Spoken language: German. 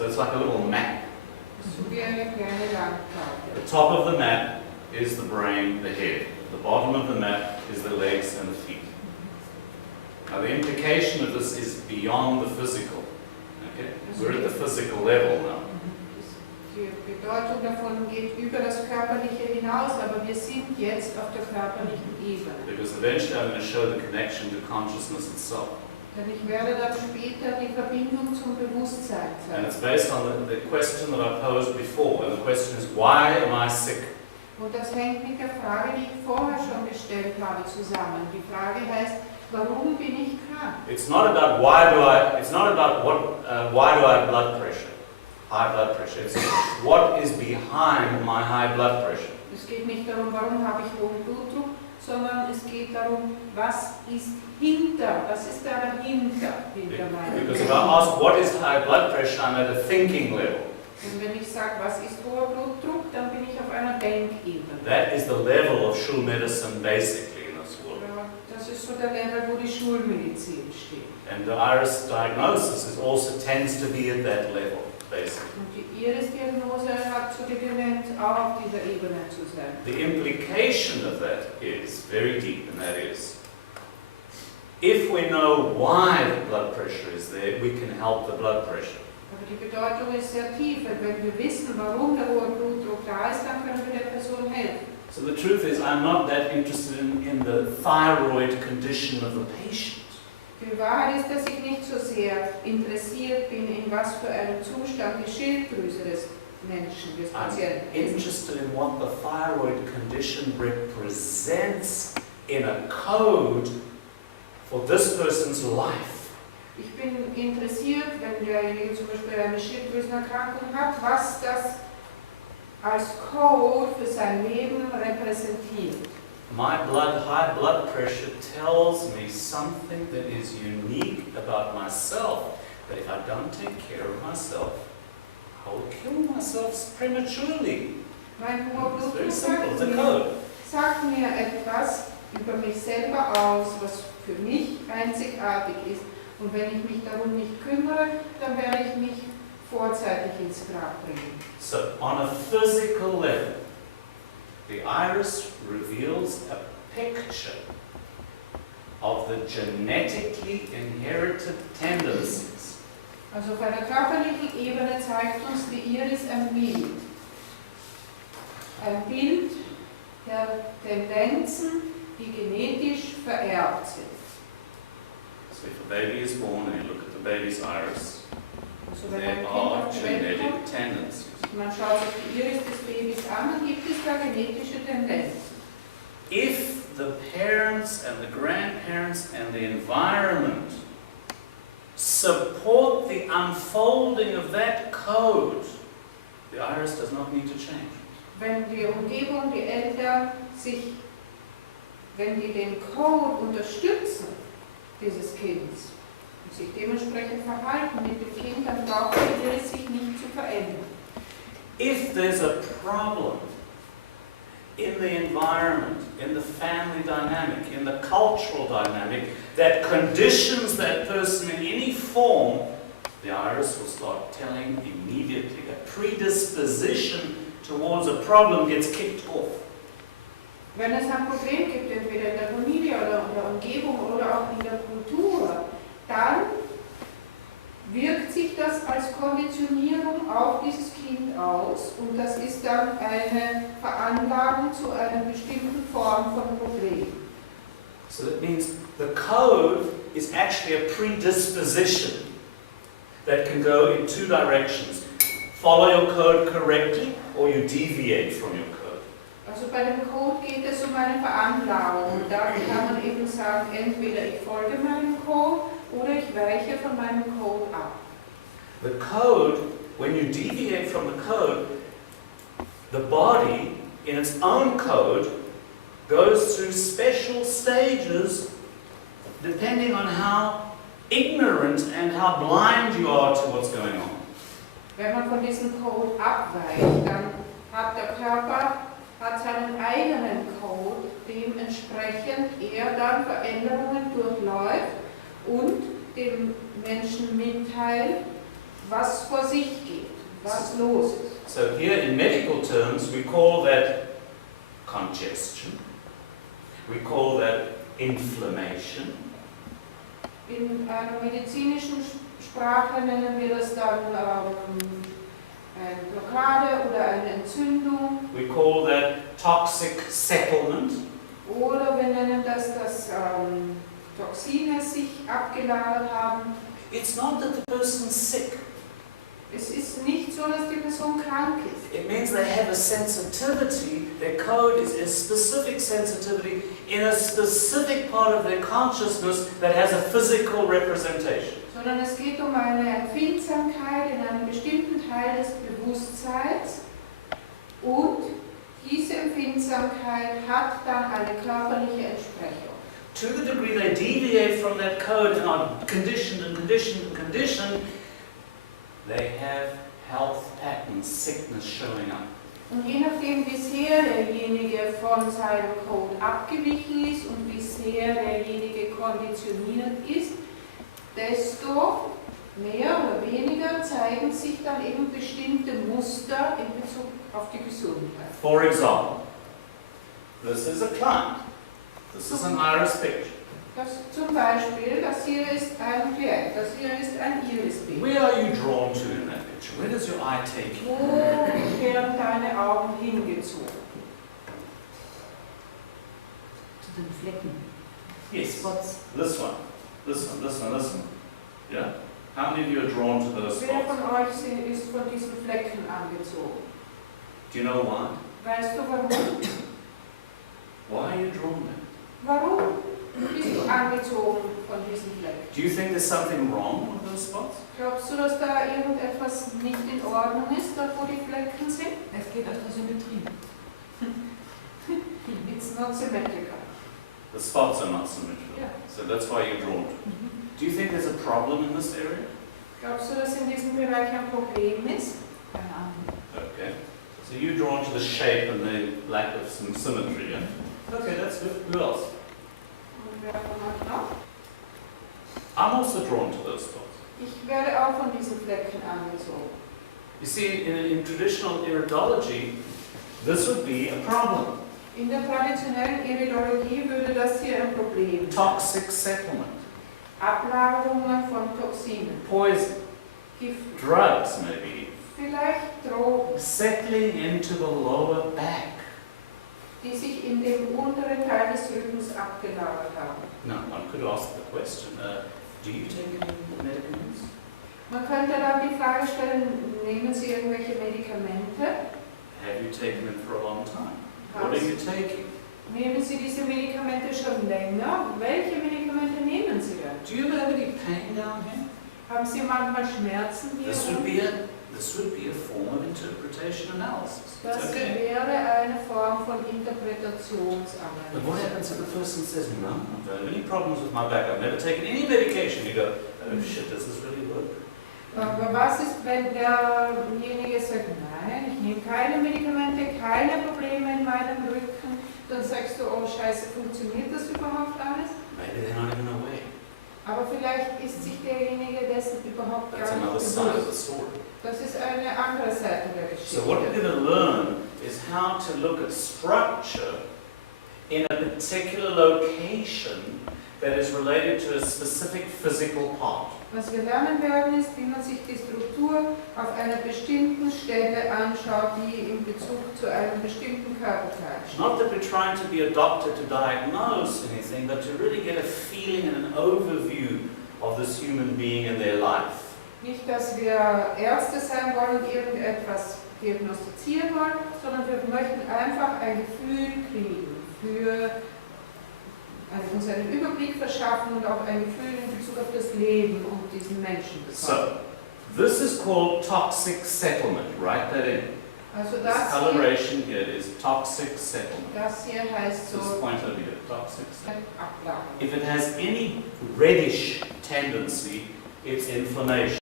So it's like a little map. So wie eine kleine Landkarte. The top of the map is the brain, the head. The bottom of the map is the legs and the feet. Now the implication of this is beyond the physical. Okay? We're at the physical level now. Die Bedeutung davon geht über das Körperliche hinaus, aber wir sind jetzt auf der körperlichen Ebene. Because eventually I'm going to show the connection to consciousness itself. Denn ich werde dann später die Verbindung zum Bewusstsein And zeigen. it's based on the question that I posed before. And the question is, why am I sick? Und das hängt mit der Frage, die ich vorher schon gestellt habe, zusammen. Die Frage heißt, warum bin ich krank? It's not about why do I have blood pressure, high blood pressure. It's what is behind my high blood pressure. Es geht nicht darum, warum habe ich hohen Blutdruck, sondern es geht darum, was ist da dahinter, hinter meinem Because if I ask what is high blood pressure, I'm at a thinking level. Und wenn ich sage, was ist hoher Blutdruck, dann bin ich auf einer Denkebene. That is the level of Schulmedicine basically in this world. Das ist so der Level, wo die Schulmedizin steht. And the iris diagnosis also tends to be at that level, basically. Und die Iris-Diagnose hat so die Tendenz, auch auf dieser Ebene zu sein. The implication of that is very deep, and that is, if we know why the blood pressure is there, we can help the blood pressure. Aber die Bedeutung ist sehr tief, und wenn wir wissen, warum der hohe Blutdruck da ist, dann können wir der Person helfen. So the truth is, I'm not that interested in the thyroid condition of the patient. Die Wahrheit ist, dass ich nicht so sehr interessiert bin, in was für einem Zustand die Schilddrüse des Menschen, des I'm Patienten ist. interested in what the thyroid condition represents in a code for this person's life. Ich bin interessiert, wenn derjenige zum Beispiel eine Schilddrüsenerkrankung hat, was das als Code für sein Leben repräsentiert. My high blood pressure tells me something that is unique about myself, that if I don't take care of myself, I will kill myself prematurely. Mein hoher It's very Blutdruck simple, it's a code. sagt mir etwas über mich selber aus, was für mich einzigartig ist. Und wenn ich mich darum nicht kümmere, dann werde ich mich vorzeitig ins Grab bringen. So, on a physical level, the iris reveals a picture of the genetically inherited tendencies. Also auf einer körperlichen Ebene zeigt uns die Iris ein Bild. Ein Bild der Tendenzen, die genetisch vererbt sind. So if a baby is born and you look at the baby's iris, Also wenn there ein Kind are auf die Welt genetic kommt, tendencies. man schaut sich die Iris des Babys an, dann gibt es da genetische Tendenzen. If the parents and the grandparents and the environment support the unfolding of that code, the iris does not need to change. Wenn die Umgebung, die Eltern wenn die den Code unterstützen, dieses Kindes, und sich dementsprechend verhalten mit dem Kind, dann braucht die Iris sich nicht zu verändern. If there's a problem in the environment, in the family dynamic, in the cultural dynamic, that conditions that person in any form, the iris will start telling immediately. A predisposition towards a problem gets kicked off. Wenn es ein Problem gibt, entweder in der Familie oder in der Umgebung oder auch in der Kultur, dann wirkt sich das als Konditionierung auf dieses Kind aus und das ist dann eine Veranlagung zu einer bestimmten Form von Problem. So that means the code is actually a predisposition that can go in two directions. Follow your code correctly or you deviate from your code. Also bei dem Code geht es um eine Veranlagung und da kann man eben sagen, entweder ich folge meinem Code oder ich weiche von meinem Code ab. The code, when you deviate from the code, the body in its own code goes through special stages depending on how ignorant and how blind you are to what's going on. Wenn man von diesem Code abweicht, dann hat der Körper seinen eigenen Code, dementsprechend er dann Veränderungen durchläuft und dem Menschen mitteilt, was vor sich geht, was los ist. So here in medical terms, we call that congestion, we call that inflammation. In einer medizinischen Sprache nennen wir das dann eine Blockade oder eine Entzündung. We call that toxic settlement. Oder wir nennen das, dass Toxine sich abgelagert haben. It's not that the person's sick. Es ist nicht so, dass die Person krank ist. It means they have a sensitivity, their code is a specific sensitivity in a specific part of their consciousness that has a physical representation. Sondern es geht um eine Empfindsamkeit in einem bestimmten Teil des Bewusstseins und diese Empfindsamkeit hat dann eine körperliche Entsprechung. To the degree they deviate from that code and are conditioned and conditioned and conditioned, they have health patterns, sickness showing up. Und je nachdem, wie sehr derjenige von seinem Code abgewichen ist und wie sehr derjenige konditioniert ist, desto mehr oder weniger zeigen sich dann eben bestimmte Muster in Bezug auf die Gesundheit. For example, this is a client. This is an iris picture. Das zum Beispiel, das hier ist ein Klient, das hier ist ein Irisbild. Where are you drawn to in that picture? Where does your eye take you? Wo werden deine Augen hingezogen? Zu den Flecken. Yes. Spots. This one, this one, this one, this one. Yeah? How many of you are drawn to those Wer spots? von euch ist von diesen Flecken angezogen? Do you know why? Weißt du warum? Why are you drawn there? Warum bist du angezogen von diesen Flecken? Do you think there's something wrong with those spots? Glaubst du, dass da irgendetwas nicht in Ordnung ist, dort wo die Flecken sind? Es geht auf die Symmetrie. It's not symmetrical. The spots are not symmetrical. Yeah. So that's why you're drawn to it. Do you think there's a problem in this area? Glaubst du, dass in diesem Bereich ein Problem ist? Keine Ahnung. Okay. So you're drawn to the shape and the lack of some symmetry, yeah? Okay, that's good. Who else? Und wer von euch noch? I'm also drawn to those spots. Ich werde auch von diesen Flecken angezogen. You see, in traditional iridology, this would be a problem. In der traditionellen Iridologie würde das hier ein Problem sein. Toxic settlement, Ablagerungen von Toxinen, poison, Giften, drugs maybe, vielleicht Drogen, settling into the lower back. die sich in dem unteren Teil des Rückens abgelagert haben. Now, one could ask the question, do you take any medicaments? Man könnte dann die Frage stellen, nehmen Sie irgendwelche Medikamente? Have you taken them for a long time? What are you taking? Nehmen Sie diese Medikamente schon länger? Welche Medikamente nehmen Sie denn? Do you have any pain down here? Haben Sie manchmal Schmerzen hier? This would be a form of interpretation analysis. Das It's okay. wäre eine Form von But what Interpretationsanalyse. happens if the person says, no, I don't have any problems with my back, I've never taken any medication? You go, oh shit, does this really work? Aber was ist, wenn derjenige sagt, nein, ich nehme keine Medikamente, keine Probleme in meinem Rücken, dann sagst du, oh Scheiße, funktioniert das überhaupt alles? Maybe they're not even aware. Aber vielleicht ist sich derjenige dessen überhaupt That's gar another nicht side of the bewusst. story. Das ist eine andere Seite der So what we're Geschichte. going to learn is how to look at structure in a particular location that is related to a specific physical part. Was wir lernen werden, ist, wie man sich die Struktur auf einer bestimmten Stelle anschaut, die in Bezug zu einem bestimmten Körperteil steht. Not that we're trying to be a doctor to diagnose anything, but to really get a feeling and an overview of this human being and their life. Nicht, dass wir Ärzte sein wollen und irgendetwas diagnostizieren wollen, sondern wir möchten einfach ein Gefühl kriegen, uns einen Überblick verschaffen und auch ein Gefühl in Bezug auf das Leben und diesen Menschen bekommen. So, this is called toxic settlement. Write that in. Also This coloration here is toxic settlement. das hier heißt This so point over here, toxic settlement. Ablagerung. If it has any reddish tendency, it's inflammation.